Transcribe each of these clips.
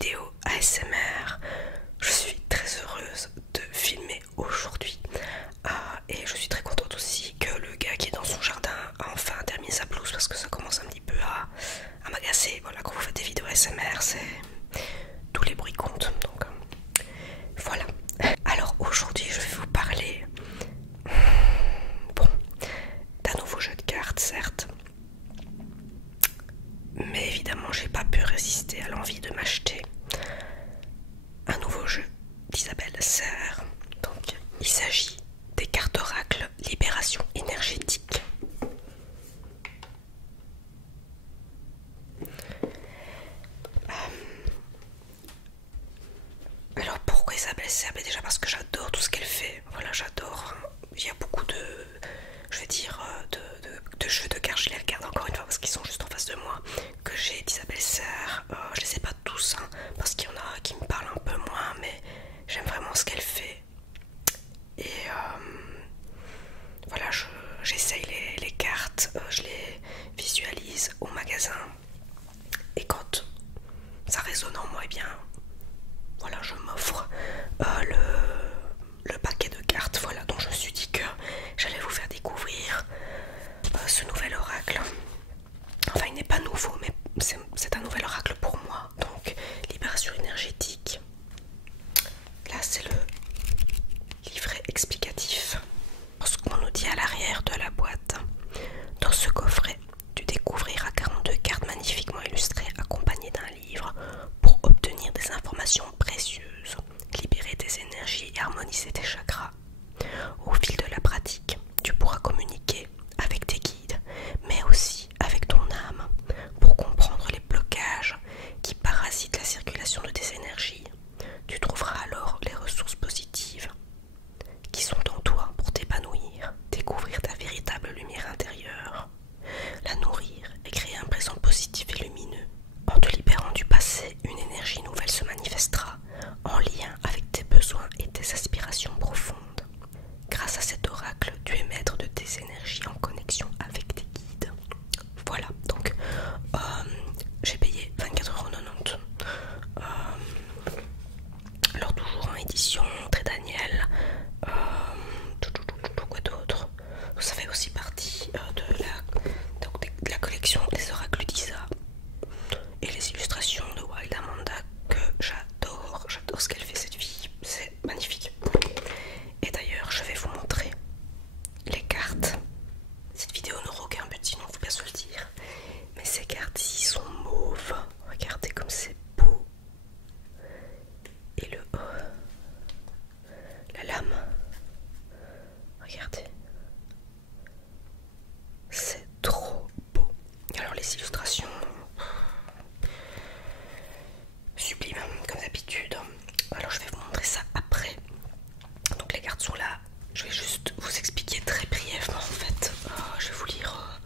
vidéo ASMR. Je suis très heureuse de filmer aujourd'hui et je suis très contente aussi que le gars qui est dans son jardin a enfin terminé sa pelouse parce que ça commence un petit peu à m'agacer. Voilà, quand vous faites des vidéos ASMR, c'est tous les bruits comptent. Donc voilà. Alors aujourd'hui, je vais vous parler d'un nouveau jeu de cartes, certes. Mais évidemment, j'ai pas pu résister à l'envie de m'acheter un nouveau jeu d'Isabelle Serre. Donc, il s'agit des cartes oracle Libération énergétique. Alors, pourquoi Isabelle Serre? Déjà parce que j'adore tout ce qu'elle fait. Voilà, j'adore. Il y a beaucoup de, je vais dire, de jeux de cartes. Je les regarde encore une fois parce qu'ils sont juste en face de moi. Que j'ai d'Isabelle Serre. Je les ai pas tous, hein, parce qu'il y en a qui me parlent un peu moins, mais j'aime vraiment ce qu'elle fait. Et voilà, j'essaye les cartes, je les visualise au magasin. Et quand ça résonne en moi, eh bien, voilà, je m'offre le paquet de cartes. Voilà, donc je me suis dit que j'allais vous faire découvrir ce nouvel oracle. Enfin, il n'est pas nouveau, mais c'est un nouvel oracle pour moi. Donc, libération énergétique. Là, c'est le livret explicatif. Ce qu'on nous dit à l'arrière de la boîte. Dans ce coffret, tu découvriras 42 cartes magnifiquement illustrées accompagnées d'un livre pour obtenir des informations précieuses, libérer tes énergies et harmoniser tes chakras. Au fil de la pratique, tu pourras communiquer avec tes guides, mais aussi avec ton âme, pour comprendre les blocages qui parasitent la circulation de tes énergies. Tu trouveras alors les ressources positives qui sont en toi pour t'épanouir, découvrir ta véritable lumière intérieure, la nourrir et créer un présent positif et lumineux. En te libérant du passé, une énergie nouvelle se manifestera en lien avec tes besoins et tes aspirations profondes. Grâce à cet oracle, tu es maître de tes énergies en connexion avec tes guides. Voilà, donc j'ai payé 24,90 €. Alors toujours en édition très Daniel. Quoi d'autre? Ça fait aussi partie de la collection des oracles d'Isa et les illustrations de Wild Amanda que j'adore. J'adore ce qu'elle fait, cette fille, c'est magnifique. Et d'ailleurs, je vais vous montrer les cartes. Cette vidéo n'aura aucun but, sinon faut bien se le dire. Mais ces cartes ici sont mauves. Regardez comme c'est beau. Et la lame, regardez, c'est trop beau. Alors les illustrations, sublimes comme d'habitude. Alors je vais vous montrer ça après. Donc les cartes sont là. Je vais juste vous expliquer très brièvement en fait. Je vais vous lire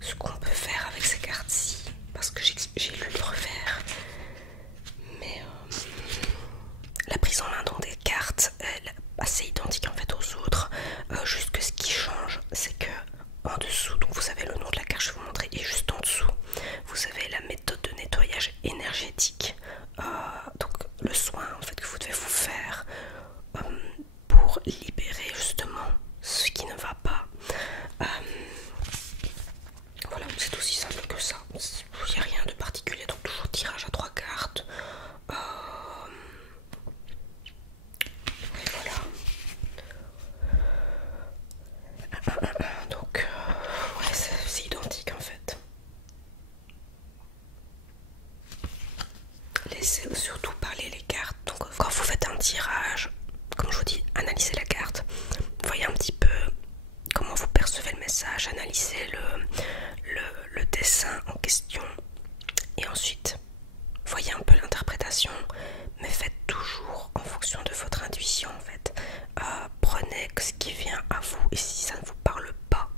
ce qu'on peut faire avec ces cartes-ci, parce que j'ai lu le revers. Mais la prise en main donc des cartes est assez identique en fait aux autres. Juste que ce qui change, c'est que en dessous, donc vous avez le nom de la carte, je vais vous montrer, et juste en dessous, vous avez la méthode de nettoyage énergétique. Donc le soin en fait que vous devez vous faire pour libérer justement ce qui ne va pas. Voilà, c'est aussi simple que ça. Il n'y a rien de particulier, donc toujours tirage à 3 cartes. Et voilà. Donc, ouais, c'est identique en fait. Laissez surtout parler les cartes. Donc, quand vous faites un tirage, comme je vous dis, analysez la carte. Voyez un petit peu comment vous percevez le message, analysez le dessin en question. Et ensuite, voyez un peu l'interprétation, mais faites toujours en fonction de votre intuition en fait. Prenez ce qui vient à vous, et si ça ne vous parle pas,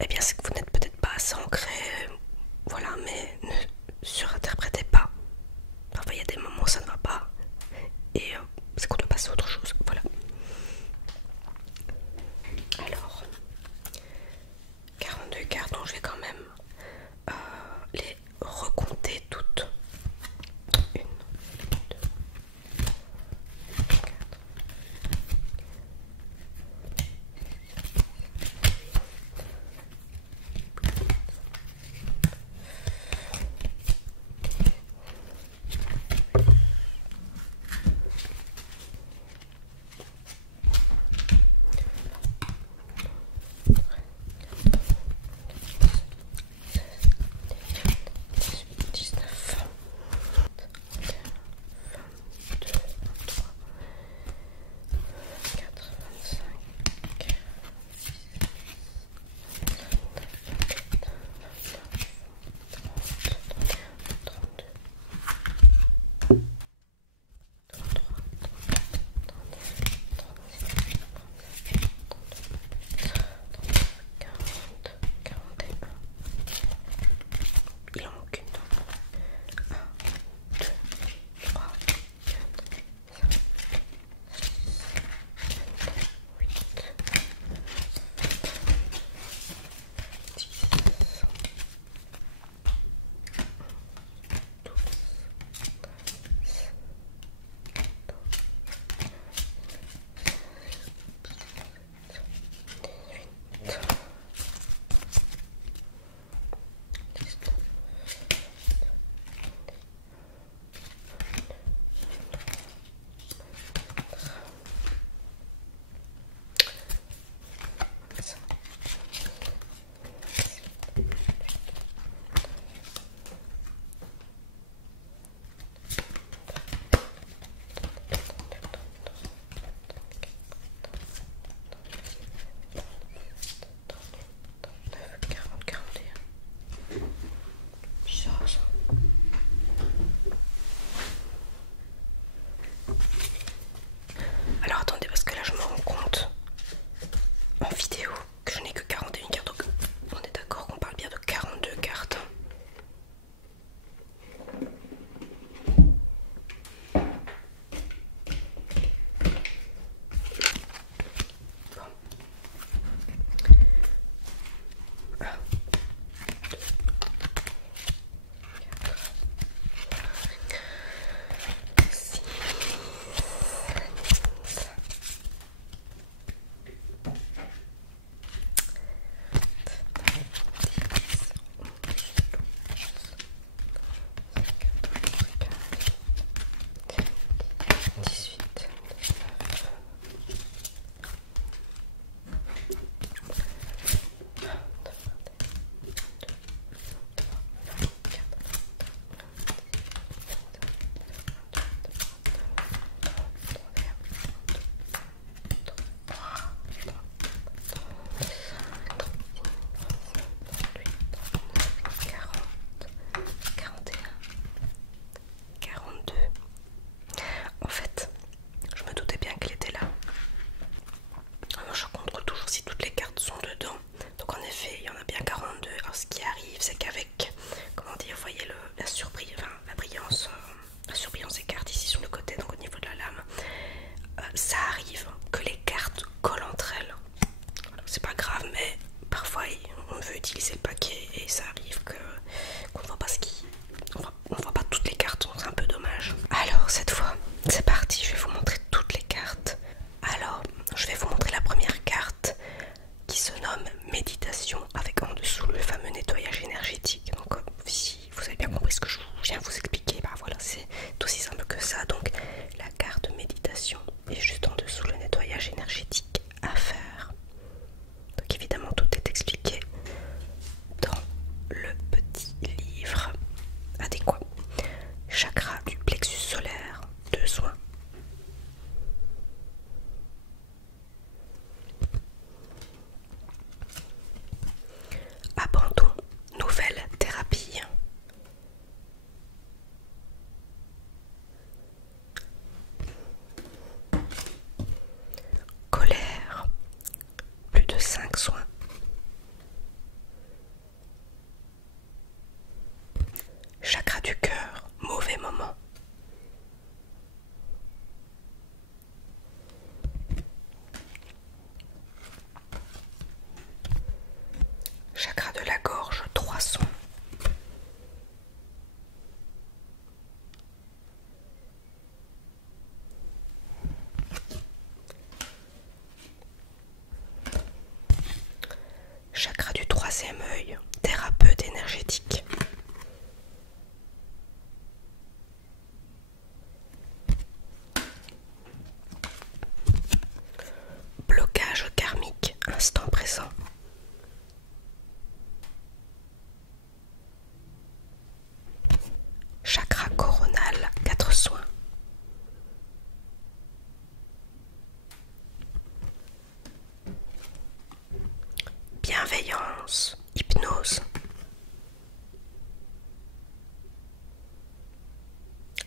eh bien c'est que vous n'êtes peut-être pas assez ancré, voilà, mais ne surinterprétez pas. Parfois il y a des moments où ça ne va pas, et c'est qu'on doit passer à autre chose, voilà. Alors, 42 cartes, donc je vais quand même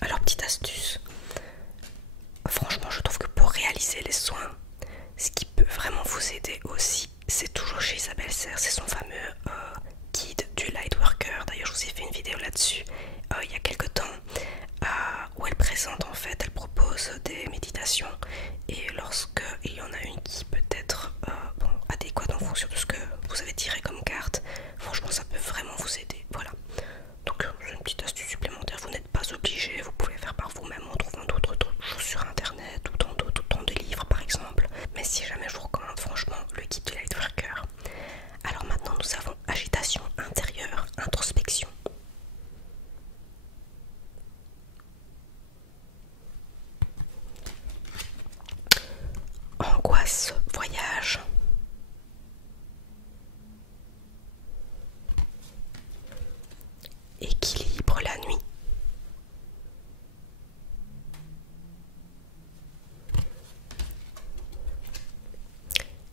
Alors petite astuce, franchement je trouve que pour réaliser les soins, ce qui peut vraiment vous aider aussi, c'est toujours chez Isabelle Serres, c'est son fameux guide du Lightworker. D'ailleurs je vous ai fait une vidéo là-dessus il y a quelques temps où elle présente en fait, elle propose des méditations et lorsque il y en a une qui peut être bon, adéquate en fonction de ce que vous avez tiré comme carte, franchement ça peut vraiment vous aider. Voilà, donc c'est une petite astuce supplémentaire, vous n'êtes pas obligé, vous pouvez faire par vous-même en trouvant d'autres choses sur internet ou dans des livres par exemple, mais si jamais je vous recommande franchement le guide du Lightworker. Alors maintenant nous avons agitation intérieure, introspection. Angoisse, voyage. Équilibre la nuit.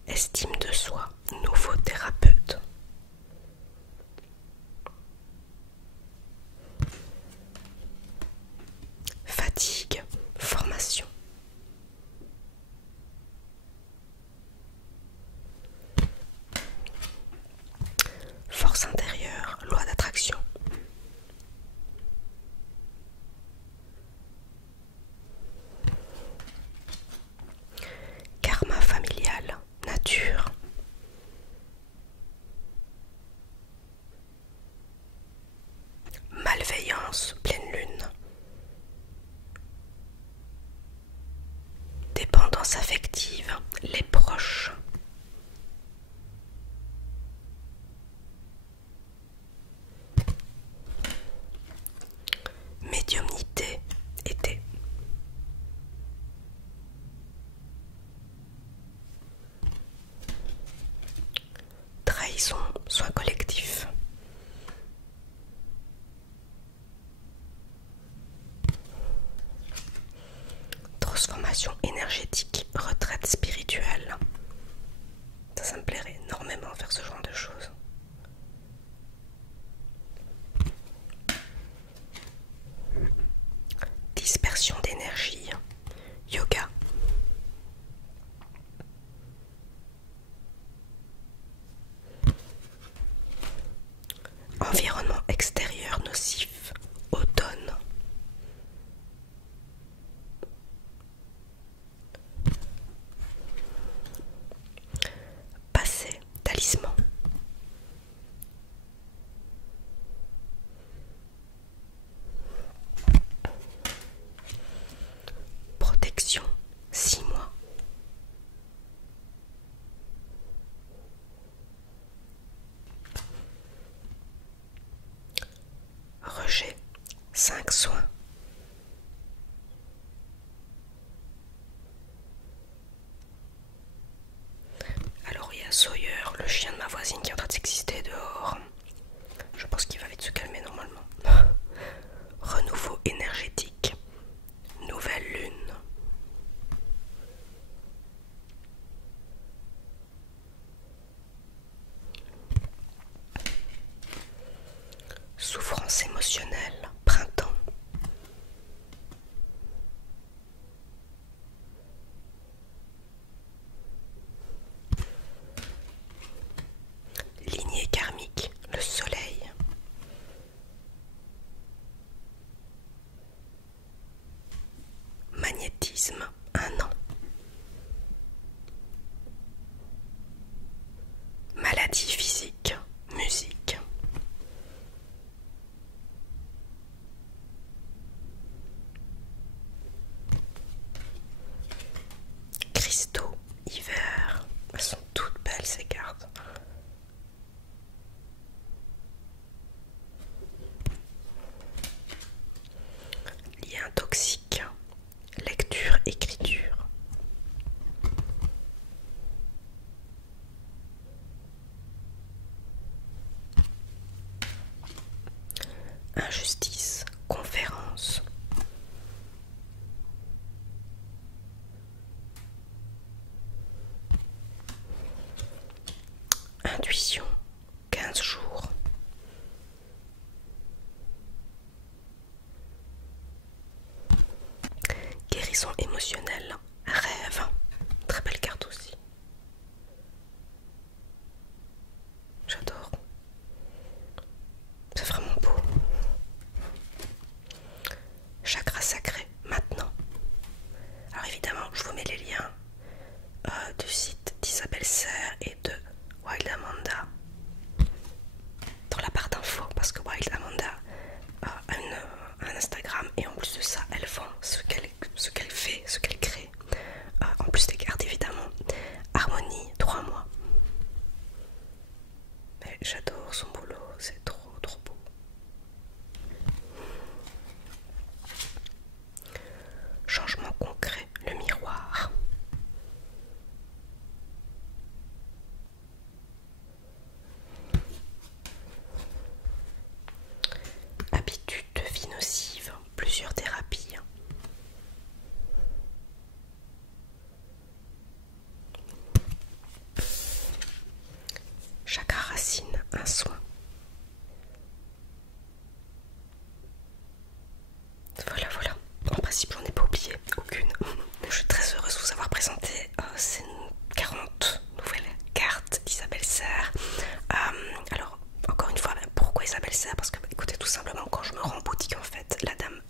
Estime de soi, nouveau thérapeute. Fatigue, formation. Force intérieure, loi d'attraction. Karma familial, nature. Malveillance, pleine lune. Dépendance affective, les proches. Médiumnité, été. Trahison, soin collectif. Transformation énergétique, retraite spirituelle. Ça me plairait énormément faire ce genre de choses. Dispersion d'énergie, yoga. Environnement extérieur nocif, automne. Passé, talisman. Protection, 6 mois. Rejet, 5 soins. Alors il y a Sawyer, le chien de ma voisine qui est en train de s'exister dehors. Je pense qu'il va vite se calmer normalement. Renouveau énergétique, nouvelle lune. Souffrance émotionnelle, printemps. Lignée karmique, le soleil. Magnétisme, 1 an. Maladie physique, musique. Cristaux, hiver. Elles sont toutes belles ces cartes. Lien toxique, lecture, écriture. Injustice, conférence. Intuition, 15 jours. guérison émotionnelle. Rêve. Très belle carte aussi. J'adore. C'est vraiment beau. Chakra sacré, maintenant. Alors évidemment, je vous mets les liens du site d'Isabelle Serre et de Wild Amanda dans la barre d'infos, parce que Wild Amanda a un Instagram et en plus de ça, elle vend ce qu'elle fait, ce qu'elle crée. En plus des cartes évidemment. Harmonie, 3 mois. Mais j'adore son boulot, c'est trop beau. Changement concret, le miroir. Habitude de vie nocive, plusieurs thérapies. Chaque racine, un soin. Voilà. En principe, j'en ai pas oublié aucune. Je suis très heureuse de vous avoir présenté ces 40 nouvelles cartes d'Isabelle Serre. Alors, encore une fois, pourquoi Isabelle Serre? Parce que, écoutez, tout simplement, quand je me rends en boutique, en fait, la dame